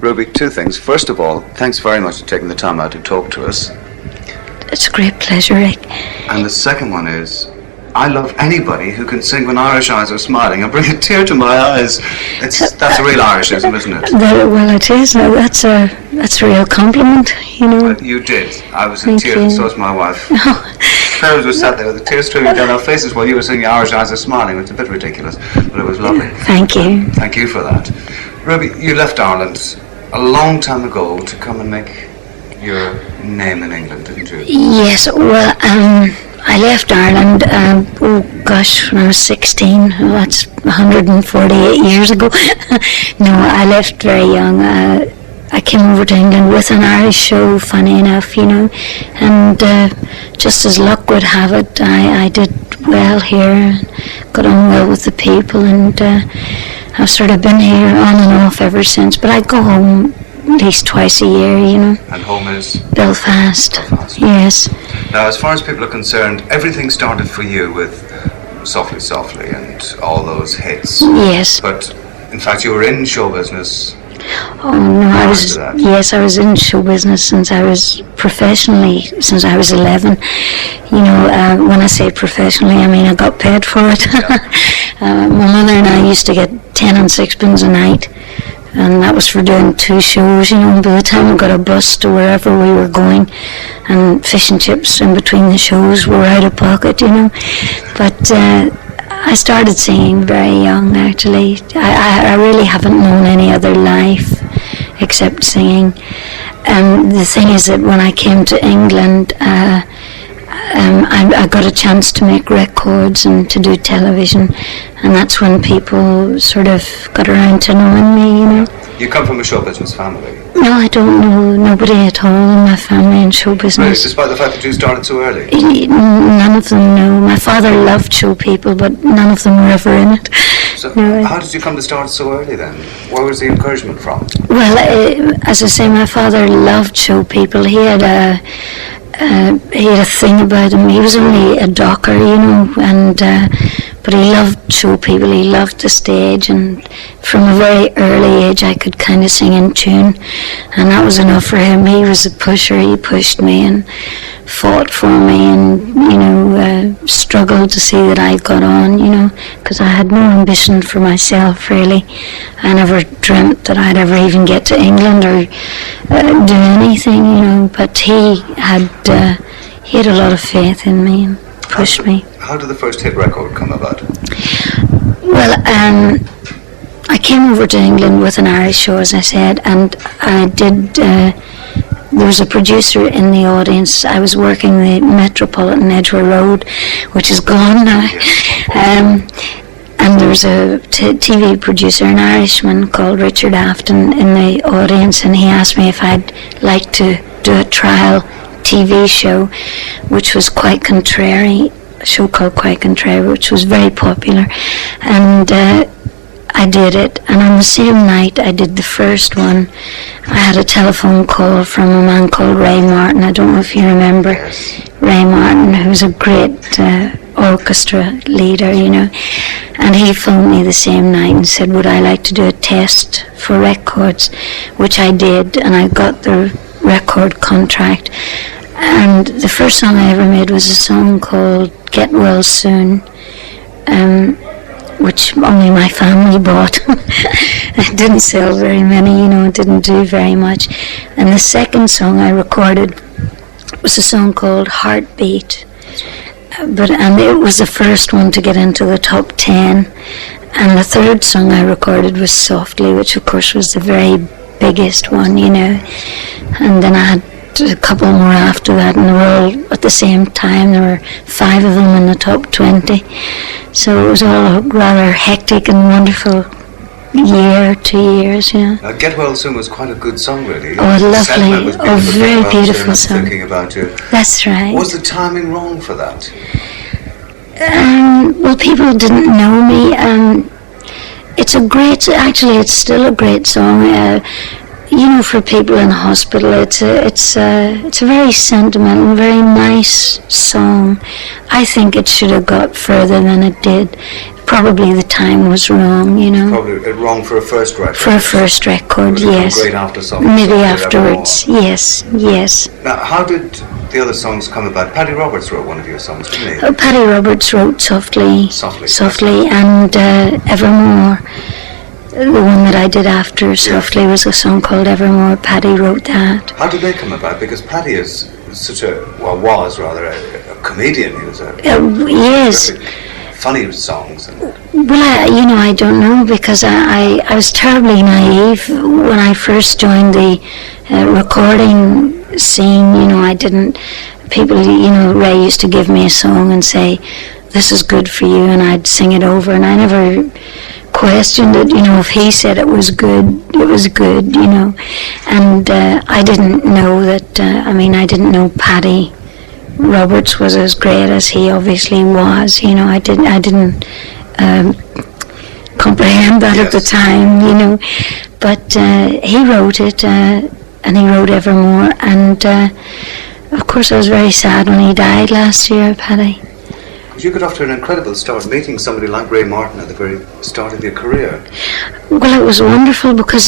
Ruby, two things. First of all, thanks very much for taking the time out to talk to us. It's a great pleasure, Rick. And the second one is, I love anybody who can sing when Irish eyes are smiling and bring a tear to my eyes. That's a real Irishism, isn't it? Well, it is. That's a real compliment, you know. Well, you did. I was in tears, and so was my wife. Parents were sat there with the tears streaming down our faces while you were singing Irish eyes are smiling. It's a bit ridiculous, but it was lovely. Thank you. Thank you for that. Ruby, you left Ireland a long time ago to come and make your name in England, didn't you? Yes, well, I left Ireland, when I was 16. That's 148 years ago. No, I left very young. I came over to England with an Irish show, funny enough, you know, and just as luck would have it, I did well here, got on well with the people, and I've sort of been here on and off ever since, but I go home at least twice a year, you know. And home is? Belfast. Yes. Now, as far as people are concerned, everything started for you with Softly Softly and all those hits. Yes. But, in fact, you were in show business. Oh no, I was in show business since I was 11. You know, when I say professionally, I mean I got paid for it. My mother and I used to get 10 and 6 a night, and that was for doing 2 shows, you know. By the time we got a bus to wherever we were going, and fish and chips in between the shows were out of pocket, you know. But I started singing very young, actually. I really haven't known any other life except singing. The thing is that when I came to England, I got a chance to make records and to do television, and that's when people sort of got around to knowing me, you know. You come from a show business family? No, I don't know nobody at all in my family in show business. Right, despite the fact that you started so early? None of them know. My father loved show people, but none of them were ever in it. So no. How did you come to start so early then? Where was the encouragement from? Well, as I say, my father loved show people. He had a thing about him. He was only a docker, you know, and but he loved show people. He loved the stage, and from a very early age I could kind of sing in tune, and that was enough for him. He was a pusher. He pushed me and fought for me, and you know, struggled to see that I got on, you know, because I had no ambition for myself really. I never dreamt that I'd ever even get to England or do anything, you know, but he had a lot of faith in me and pushed me. How did the first hit record come about? Well, I came over to England with an Irish show, as I said, and I did, there was a producer in the audience. I was working the Metropolitan Edgware Road, which is gone now. And there was a TV producer, an Irishman called Richard Afton, in the audience, and he asked me if I'd like to do a trial TV show, which was Quite Contrary, a show called Quite Contrary, which was very popular. And I did it, and on the same night I did the first one. I had a telephone call from a man called Ray Martin. I don't know if you remember Ray Martin, who's a great orchestra leader, you know. And he phoned me the same night and said, would I like to do a test for records, which I did, and I got the record contract. And the first song I ever made was a song called Get Well Soon, which only my family bought. It didn't sell very many, you know, it didn't do very much. And the second song I recorded was a song called Heartbeat. And it was the first one to get into the top 10. And the third song I recorded was Softly, which of course was the very biggest one, you know. And then I had a couple more after that, and they were all at the same time. There were 5 of them in the top 20. So it was all a rather hectic and wonderful year, 2 years, yeah. Get Well Soon was quite a good song, really. Oh, lovely. Oh, very beautiful song. Thinking about you. That's right. Was the timing wrong for that? Well, people didn't know me. It's still a great song. You know, for people in hospital, it's a very sentimental, very nice song. I think it should have got further than it did. probably the time was wrong, Probably wrong for a first record. For a first record, yes. Great after Softly. Maybe afterwards, yes. Now, how did the other songs come about? Paddy Roberts wrote one of your songs, didn't he? Paddy Roberts wrote Softly, and Evermore. The one that I did after Softly was a song called Evermore. Paddy wrote that. How did they come about? Because Paddy is was a comedian. He was yes. Funny songs. Well, I don't know, because I was terribly naive when I first joined the recording scene. I didn't. People, Ray used to give me a song and say, "This is good for you," and I'd sing it over, and I never questioned it. If he said it was good, it was good. And I didn't know that. I didn't know Paddy Roberts was as great as he obviously was. I didn't comprehend that at the time. But he wrote it, and he wrote Evermore, and of course I was very sad when he died last year, Paddy. You got off to an incredible start, meeting somebody like Ray Martin at the very start of your career. Well, it was wonderful because,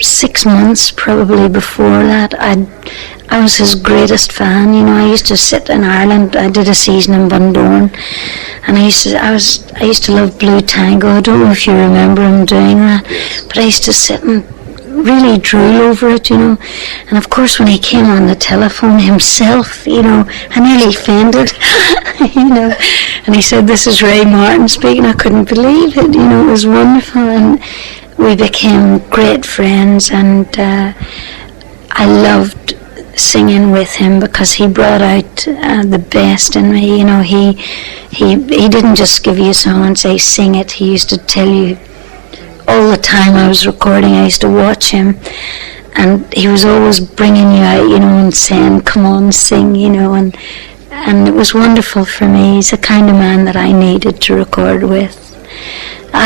6 months probably before that, I was his greatest fan. I used to sit in Ireland. I did a season in Bundoran, and I used to love Blue Tango. I don't know if you remember him doing that, but I used to sit and really drool over it, and of course when he came on the telephone himself, I nearly fainted, and he said, "This is Ray Martin speaking." I couldn't believe it, it was wonderful, and we became great friends, and I loved singing with him because he brought out the best in me. He didn't just give you a song and say sing it. He used to tell you all the time I was recording. I used to watch him, and he was always bringing you out, and saying, "Come on, sing," and it was wonderful for me. He's the kind of man that I needed to record with.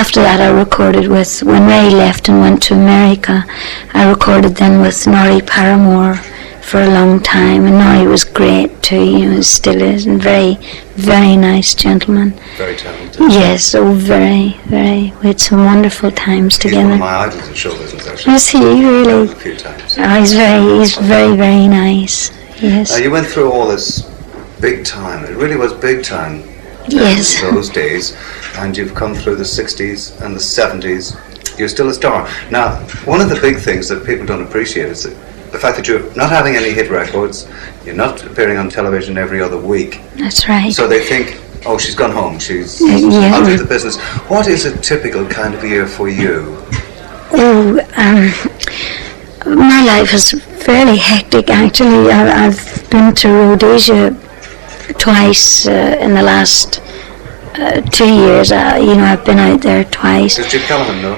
After that, I recorded with, when Ray left and went to America, I recorded then with Norrie Paramore for a long time, and Norrie was great too, he still is, and very, very nice gentleman. Very talented. Yes, very, very. We had some wonderful times together. He's one of my idols in show business, actually. Is he really? A few times. Oh, he's very, very nice. Yes. You went through all this big time. It really was big time. Yes. In those days, and you've come through the 60s and the 70s. You're still a star. Now, one of the big things that people don't appreciate is the fact that you're not having any hit records, you're not appearing on television every other week. That's right. So they think, oh, she's gone home, she's out of the business. What is a typical kind of year for you? Oh, my life is fairly hectic, actually. I've been to Rhodesia twice in the last 2 years. I've been out there twice. Did you tell him, no?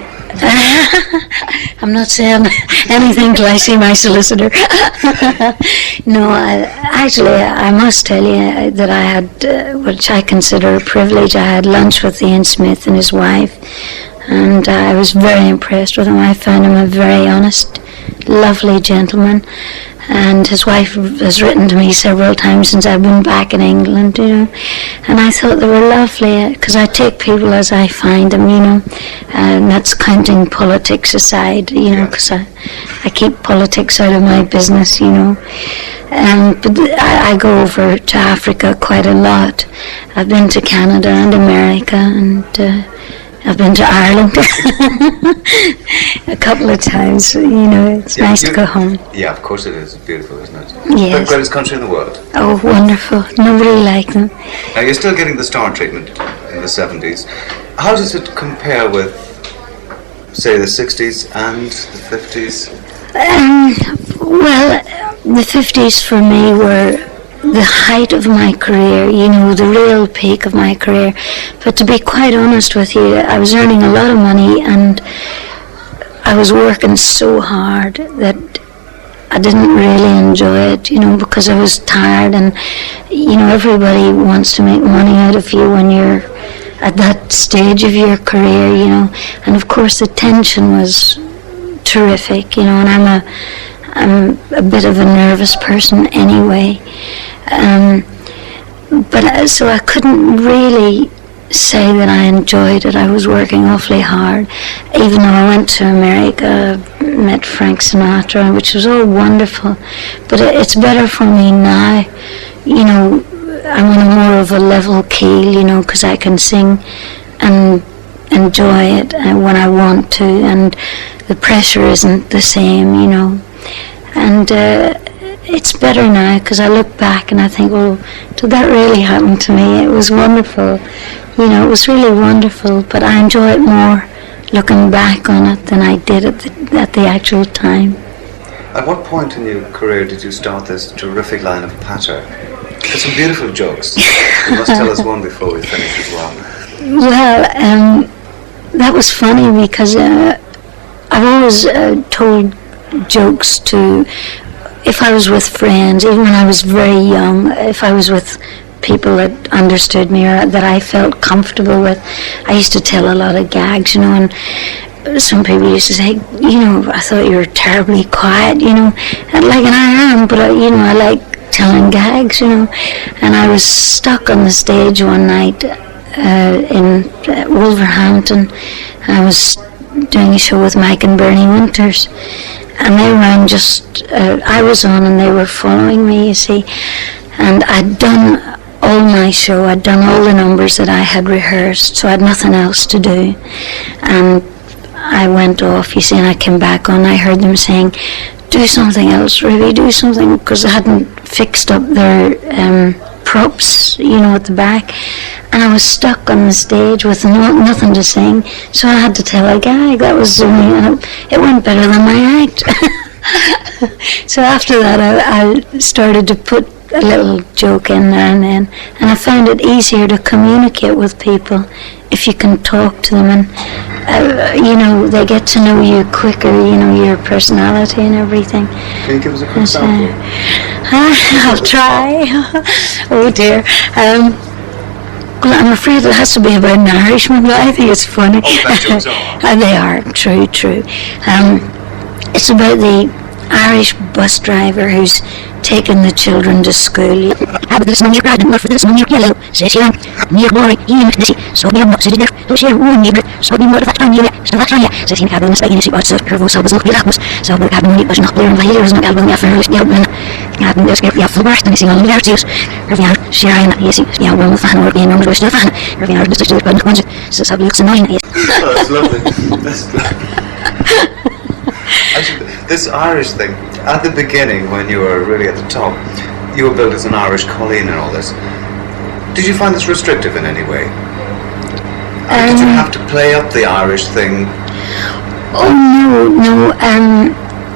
I'm not saying anything till I see my solicitor. No, I must tell you that I had, which I consider a privilege, I had lunch with Ian Smith and his wife, and I was very impressed with him. I found him a very honest, lovely gentleman, and his wife has written to me several times since I've been back in England, and I thought they were lovely, because I take people as I find them, and that's counting politics aside, because I keep politics out of my business, but I go over to Africa quite a lot. I've been to Canada and America, and I've been to Ireland a couple of times. It's nice to go home. Yeah, of course it is. It's beautiful, isn't it? Yes. The greatest country in the world. Oh, wonderful. Nobody like them. Now, you're still getting the star treatment in the 70s. How does it compare with, say, the 60s and the 50s? Well, the 50s for me were the height of my career, the real peak of my career. But to be quite honest with you, I was earning a lot of money, and I was working so hard that I didn't really enjoy it, because I was tired, and, everybody wants to make money out of you when you're at that stage of your career, and of course the tension was terrific, and I'm a bit of a nervous person anyway. But so I couldn't really say that I enjoyed it. I was working awfully hard. Even though I went to America, met Frank Sinatra, which was all wonderful. But it's better for me now, you know, I'm on a more of a level keel, you know, because I can sing and enjoy it when I want to, and the pressure isn't the same, you know. And it's better now because I look back and I think, well, did that really happen to me? It was wonderful. You know, it was really wonderful, but I enjoy it more looking back on it than I did at the actual time. At what point in your career did you start this terrific line of patter? There's some beautiful jokes. You must tell us one before we finish as well. Well, that was funny because I've always told jokes to, if I was with friends, even when I was very young, if I was with people that understood me or that I felt comfortable with, I used to tell a lot of gags, you know, and some people used to say, you know, I thought you were terribly quiet, you know, and I am, but you know, I like telling gags, you know. And I was stuck on the stage one night in Wolverhampton, and I was doing a show with Mike and Bernie Winters, and they ran just, I was on and they were following me, you see, and I'd done all my show, I'd done all the numbers that I had rehearsed, so I had nothing else to do. And I went off, you see, and I came back on. I heard them saying, do something else, Ruby, do something, because I hadn't fixed up their props, you know, at the back. And I was stuck on the stage with nothing to sing, so I had to tell a gag. That was it went better than my act. So after that, I started to put a little joke in there and I found it easier to communicate with people if you can talk to them, and you know, they get to know you quicker, you know, your personality and everything. Can you give us a quick example? I'll try. Oh dear. Well, I'm afraid it has to be about an Irishman, but I think it's funny. Oh, that jokes are. They are, true. It's about the Irish bus driver who's taking the children to school. Have this on your garden, not for this on your yellow. Says you near glory, you see, so be not sitting there, so she won't need it, so be more of that time, so that's right, says he had on the side, see what's up, her so was look at us, so we had no need, was not clear, and the healers, and the album, the first album, had been scared, yeah, full burst, and he sing all the verses, Irving out, sharing, you see, yeah, well, the fan, working on the rest of the fan, Irving out, just to the point, so Sab looks annoying. Oh, that's lovely. Actually, this Irish thing, at the beginning, when you were really at the top, you were billed as an Irish Colleen and all this. Did you find this restrictive in any way? Did you have to play up the Irish thing? Oh, no.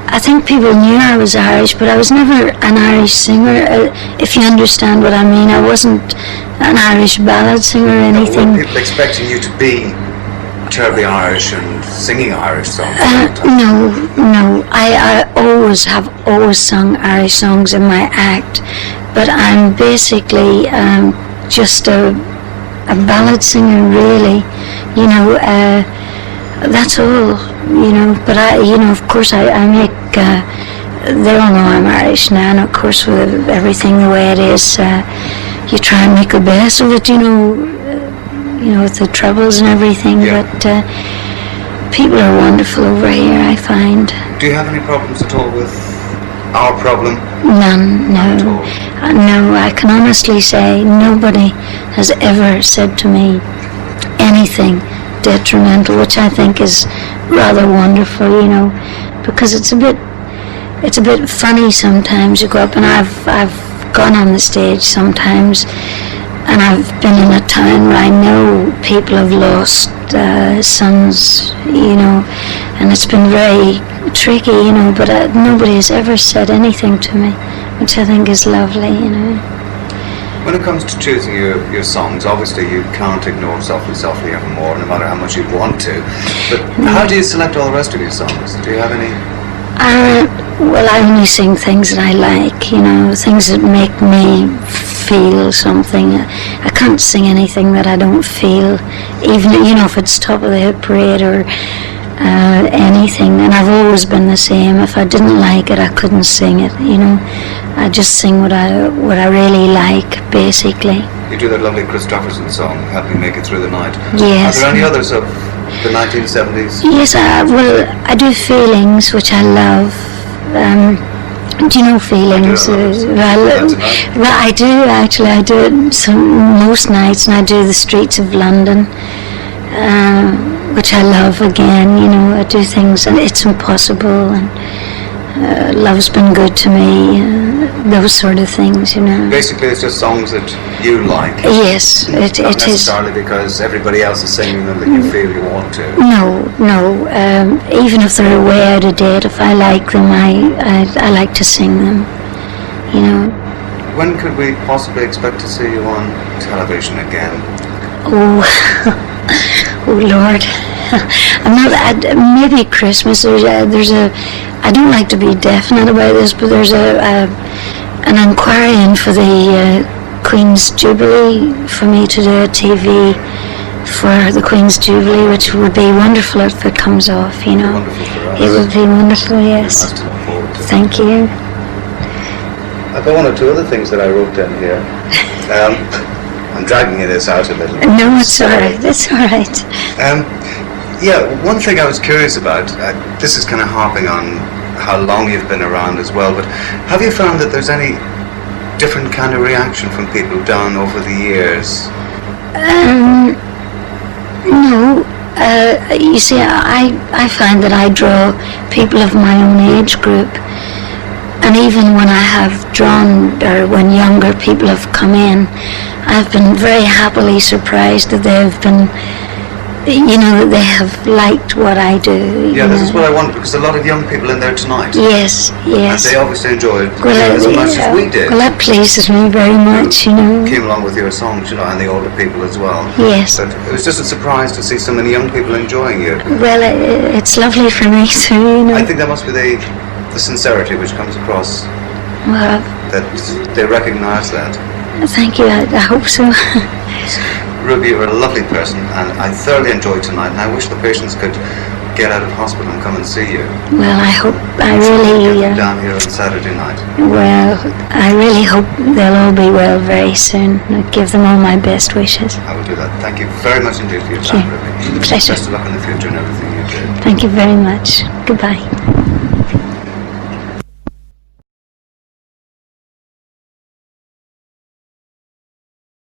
I think people knew I was Irish, but I was never an Irish singer, if you understand what I mean. I wasn't an Irish ballad singer or anything. Were people expecting you to be terribly Irish and singing Irish songs? No. I have always sung Irish songs in my act, but I'm basically just a ballad singer, really. You know, that's all. You know, but of course, I make. They all know I'm Irish now, and of course, with everything the way it is, you try and make the best of it. You know, with the troubles and everything, yeah. But people are wonderful over here, I find. Do you have any problems at all with our problem? None, no. No, I can honestly say nobody has ever said to me anything detrimental, which I think is rather wonderful, you know, because it's a bit funny sometimes. You go up, and I've gone on the stage sometimes, and I've been in a town where I know people have lost sons, you know, and it's been very tricky, you know, but nobody has ever said anything to me, which I think is lovely, you know. When it comes to choosing your songs, obviously you can't ignore Softly Softly Evermore, no matter how much you'd want to, but how do you select all the rest of your songs? Do you have any? Well, I only sing things that I like, you know, things that make me feel something. I can't sing anything that I don't feel, even, you know, if it's Top of the Hit Parade or anything. And I've always been the same. If I didn't like it, I couldn't sing it, you know. I just sing what I really like, basically. You do that lovely Christopherson song, Help Me Make It Through the Night. Yes. Are there any others of the 1970s? Yes, well, I do Feelings, which I love. Do you know Feelings? Well, I do actually. I do it most nights, and I do The Streets of London, which I love again. You know, I do things, and It's Impossible, and Love's Been Good to Me, those sort of things, you know. Basically, it's just songs that you like. Yes, Not it is. necessarily because everybody else is singing them that you feel you want to. No. Even if they're way out of date, if I like them, I like to sing them, you know. When could we possibly expect to see you on television again? Oh, oh Lord. I'm not. Maybe Christmas. There's a. I don't like to be definite about this, but there's an inquiry in for the Queen's Jubilee for me to do a TV for the Queen's Jubilee, which would be wonderful if it comes off. You know, Wonderful for us. it would be wonderful. Yes. Nice to look forward to. Thank you. I've got one or two other things that I wrote down here. I'm dragging this out a little. No, it's all right. It's all right. Yeah, one thing I was curious about, this is kind of harping on how long you've been around as well, but have you found that there's any different kind of reaction from people down over the years? No. You see, I find that I draw people of my own age group, and even when I have drawn, or when younger people have come in, I've been very happily surprised that they've been, you know, that they have liked what I do. Yeah, this is what I wanted, because a lot of young people in there tonight. Yes. And they obviously enjoyed it Well, as much as we did. Well, that pleases me very much, you know. Came along with your songs, you know, and the older people as well. Yes. But it was just a surprise to see so many young people enjoying you. Well, it's lovely for me too, you know. I think that must be the sincerity which comes across, Well, that they recognise that. thank you. I hope so. Ruby, you're a lovely person, and I thoroughly enjoyed tonight, and I wish the patients could get out of hospital and come and see you. Well, I hope. I Get really. them down here on Saturday night. Well, I really hope they'll all be well very soon. I give them all my best wishes. I will do that. Thank you very much indeed for your time, Ruby. Pleasure. Best of luck in the future and everything you do. Thank you very much. Goodbye.